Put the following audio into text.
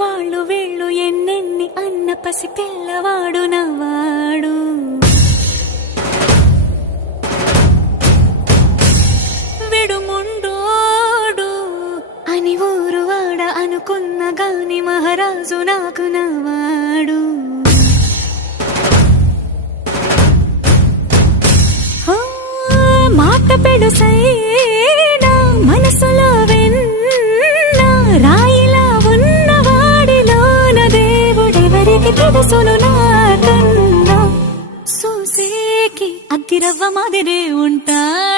వాళ్ళు వీళ్ళు ఎన్నెన్ని అన్న పసి పిల్లవాడు నవ్వాడు. విడుముండోడు అని ఊరు వాడ అనుకున్న గాని మహారాజు నాకు నవ్వాడు. మాట పెడుసైనా మనసులో వెన్న రాయిలా ఉన్నవాడిలోన దేవుడెవరికి తెలుసును నాకన్నా. సూసేకి అగ్గిరవ్వ మాదిరే ఉంటాడు.